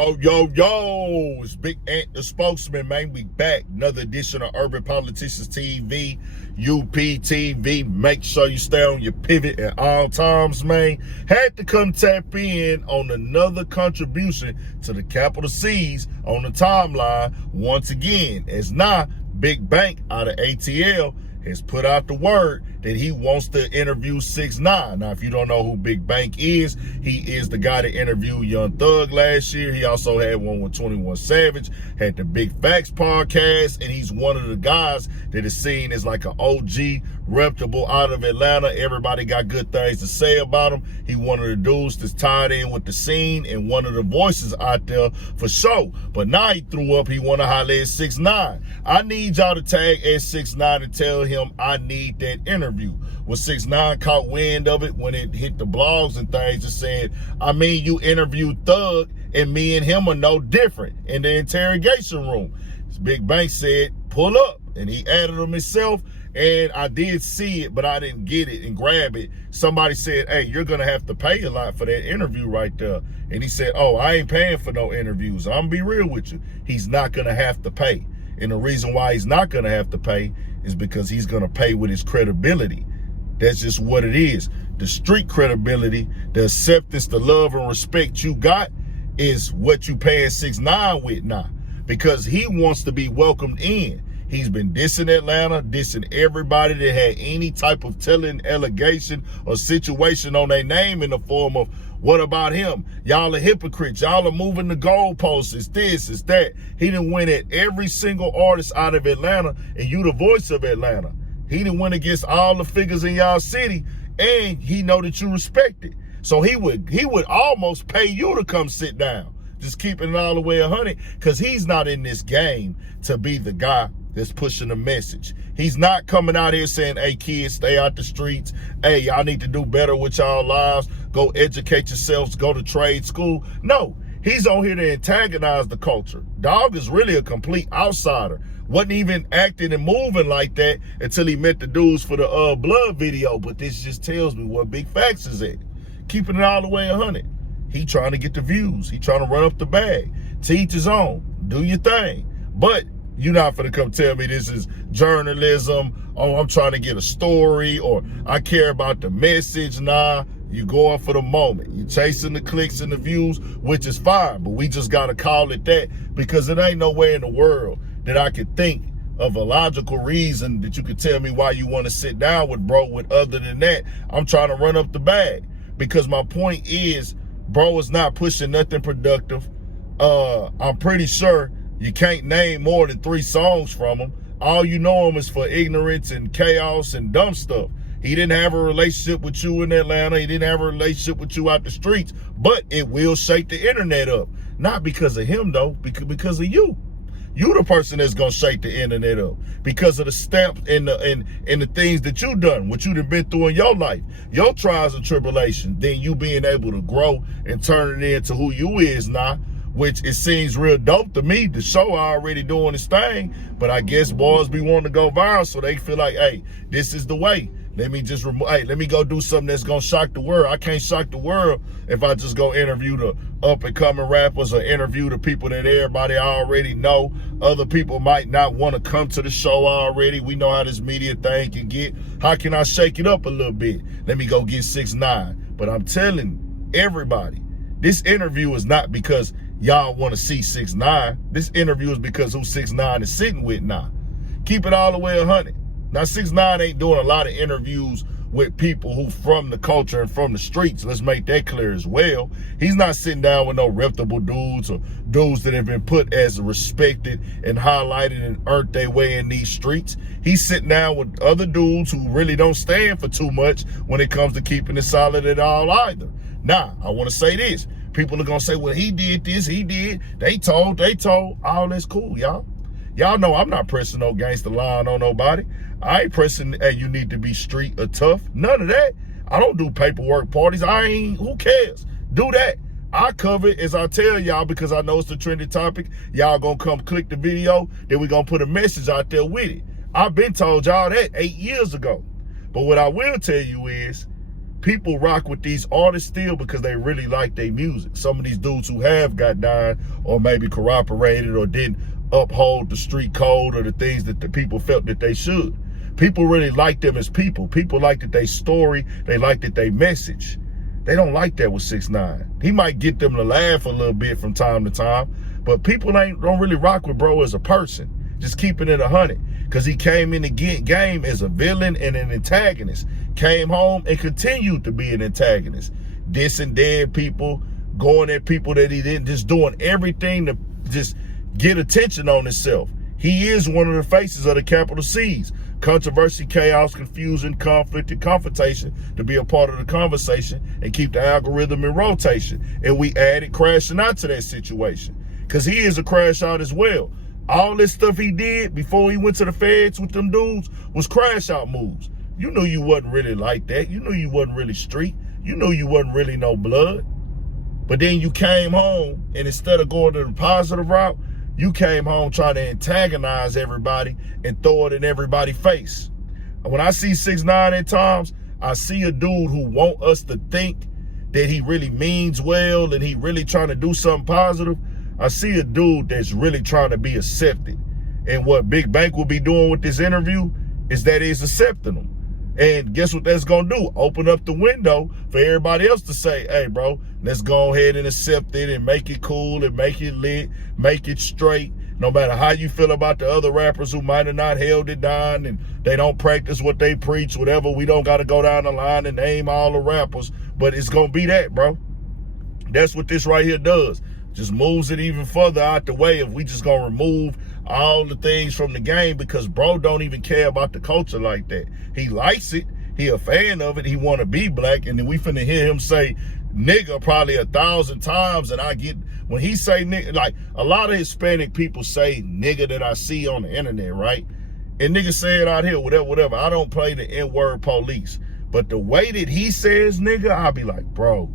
Oh, yo, it's Big Ant, the spokesman, man. We back. Another edition of Urban Politicians TV, UPTV. Make sure you stay on your pivot at all times, man. Had to come tap in on another contribution to the capital C's on the timeline once again. As now, Big Bank out of ATL has put out the word that he wants to interview 6ix9ine. Now, if you don't know who Big Bank is, he is the guy that interviewed Young Thug last year. He also had one with 21 Savage, had the Big Facts podcast, and he's one of the guys that is seen as like an OG, reputable out of Atlanta. Everybody got good things to say about him. He one of the dudes that's tied in with the scene and one of the voices out there for sure. But now he threw up, he want to holler at 6ix9ine. I need y'all to tag at 6ix9ine and tell him I need that interview. Well, 6ix9ine caught wind of it when it hit the blogs and things and said, I mean, you interviewed Thug and me and him are no different in the interrogation room. Big Bank said, pull up, and he added them himself. And I did see it, but I didn't get it and grab it. Somebody said, hey, you're going to have to pay a lot for that interview right there. And he said, oh, I ain't paying for no interviews. I'm going to be real with you. He's not going to have to pay. And the reason why he's not going to have to pay is because he's going to pay with his credibility. That's just what it is. The street credibility, the acceptance, the love and respect you got is what you paying 6ix9ine with now. Because he wants to be welcomed in. He's been dissing Atlanta, dissing everybody that had any type of telling allegation or situation on their name in the form of, what about him? Y'all are hypocrites. Y'all are moving the goalposts. It's this, it's that. He done went at every single artist out of Atlanta, and you the voice of Atlanta. He done went against all the figures in y'all city, and he know that you respect it. So he would almost pay you to come sit down. Just keeping it all the way 100, because he's not in this game to be the guy that's pushing the message. He's not coming out here saying, hey, kids, stay out the streets. Hey, y'all need to do better with y'all lives. Go educate yourselves. Go to trade school. No, he's on here to antagonize the culture. Dog is really a complete outsider. Wasn't even acting and moving like that until he met the dudes for the Blood video. But this just tells me what Big Facts is at. Keeping it all the way 100. He trying to get the views. He trying to run up the bag. To each his own. Do your thing. But you're not finna come tell me this is journalism. Oh, I'm trying to get a story, or I care about the message. Nah, you going for the moment. You chasing the clicks and the views, which is fine, but we just gotta call it that, because it ain't nowhere in the world that I could think of a logical reason that you could tell me why you want to sit down with bro with other than that. I'm trying to run up the bag, because my point is, bro is not pushing nothing productive. I'm pretty sure you can't name more than 3 songs from him. All you know him is for ignorance and chaos and dumb stuff. He didn't have a relationship with you in Atlanta. He didn't have a relationship with you out the streets, but it will shake the internet up. Not because of him though, because of you. You the person that's gonna shake the internet up because of the stamps and the things that you done, what you done been through in your life, your trials and tribulations, then you being able to grow and turn it into who you is now, which it seems real dope to me. The show already doing its thing, but I guess boys be wanting to go viral, so they feel like, hey, this is the way. Let me just let me go do something that's gonna shock the world. I can't shock the world if I just go interview the up and coming rappers or interview the people that everybody already know. Other people might not want to come to the show already. We know how this media thing can get. How can I shake it up a little bit? Let me go get 6ix9ine. But I'm telling everybody, this interview is not because y'all want to see 6ix9ine. This interview is because who 6ix9ine is sitting with now. Keep it all the way 100. Now, 6ix9ine ain't doing a lot of interviews with people who from the culture and from the streets. Let's make that clear as well. He's not sitting down with no reputable dudes or dudes that have been put as respected and highlighted and earned their way in these streets. He's sitting down with other dudes who really don't stand for too much when it comes to keeping it solid at all either. Now, I want to say this. People are going to say, well, he did this, he did. They told. All that's cool, y'all. Y'all know I'm not pressing no gangster line on nobody. I ain't pressing, hey, you need to be street or tough. None of that. I don't do paperwork parties. Who cares? Do that. I cover it as I tell y'all, because I know it's the trending topic. Y'all gonna come click the video, then we gonna put a message out there with it. I've been told y'all that 8 years ago. But what I will tell you is, people rock with these artists still because they really like their music. Some of these dudes who have got down or maybe cooperated or didn't uphold the street code or the things that the people felt that they should. People really like them as people. People like that they story. They like that they message. They don't like that with 6ix9ine. He might get them to laugh a little bit from time to time, but people don't really rock with bro as a person. Just keeping it 100. Because he came in the game as a villain and an antagonist. Came home and continued to be an antagonist. Dissing dead people, going at people that he didn't, just doing everything to just get attention on himself. He is one of the faces of the capital C's. Controversy, chaos, confusion, conflict, and confrontation to be a part of the conversation and keep the algorithm in rotation. And we added crashing out to that situation because he is a crash out as well. All this stuff he did before he went to the feds with them dudes was crash out moves. You knew you wasn't really like that. You knew you wasn't really street. You knew you wasn't really no blood. But then you came home and instead of going to the positive route, you came home trying to antagonize everybody and throw it in everybody's face. When I see 6ix9ine at times, I see a dude who want us to think that he really means well and he really trying to do something positive. I see a dude that's really trying to be accepted. And what Big Bank will be doing with this interview is that he's accepting them. And guess what that's going to do? Open up the window for everybody else to say, hey, bro, let's go ahead and accept it and make it cool and make it lit, make it straight. No matter how you feel about the other rappers who might have not held it down and they don't practice what they preach, whatever. We don't got to go down the line and name all the rappers, but it's going to be that, bro. That's what this right here does. Just moves it even further out the way if we just going to remove all the things from the game because bro don't even care about the culture like that. He likes it. He a fan of it. He want to be black. And then we finna hear him say nigga probably 1,000 times. And I get, when he say nigga, like a lot of Hispanic people say nigga that I see on the internet, right? And niggas say it out here, whatever. I don't play the N-word police. But the way that he says nigga, I'll be like, bro,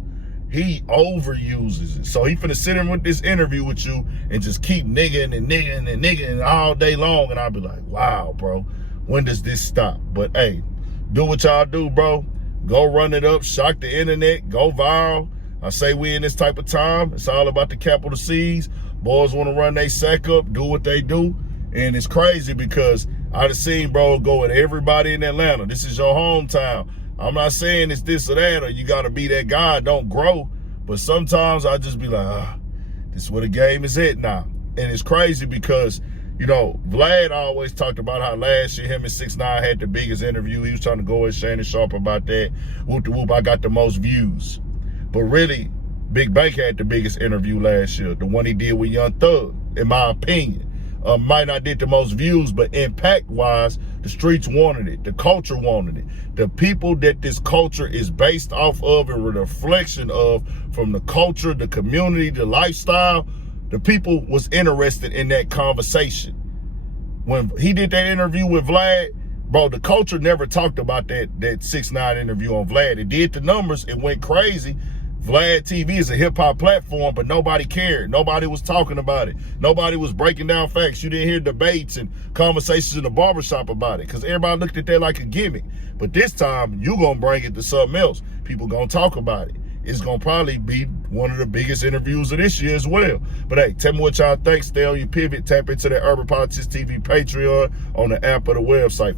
he overuses it. So he finna sit in with this interview with you and just keep nigging and nigging and nigging all day long. And I'll be like, wow, bro, when does this stop? But hey, do what y'all do, bro. Go run it up, shock the internet, go viral. I say we in this type of time. It's all about the capital C's. Boys want to run their sack up, do what they do. And it's crazy because I done seen bro go at everybody in Atlanta. This is your hometown. I'm not saying it's this or that or you got to be that guy, don't grow. But sometimes I just be like, this is where the game is at now. And it's crazy because, you know, Vlad always talked about how last year him and 6ix9ine had the biggest interview. He was trying to go at Shannon Sharp about that. Whoop the whoop, I got the most views. But really, Big Bank had the biggest interview last year. The one he did with Young Thug, in my opinion. Might not did the most views, but impact-wise, the streets wanted it. The culture wanted it. The people that this culture is based off of and a reflection of from the culture, the community, the lifestyle, the people was interested in that conversation. When he did that interview with Vlad, bro, the culture never talked about that 6ix9ine interview on Vlad. It did the numbers. It went crazy. Vlad TV is a hip-hop platform, but nobody cared. Nobody was talking about it. Nobody was breaking down facts. You didn't hear debates and conversations in the barbershop about it because everybody looked at that like a gimmick. But this time, you going to bring it to something else. People going to talk about it. It's going to probably be one of the biggest interviews of this year as well. But hey, tell me what y'all think. Stay on your pivot. Tap into that Urban Politics TV Patreon on the app or the website.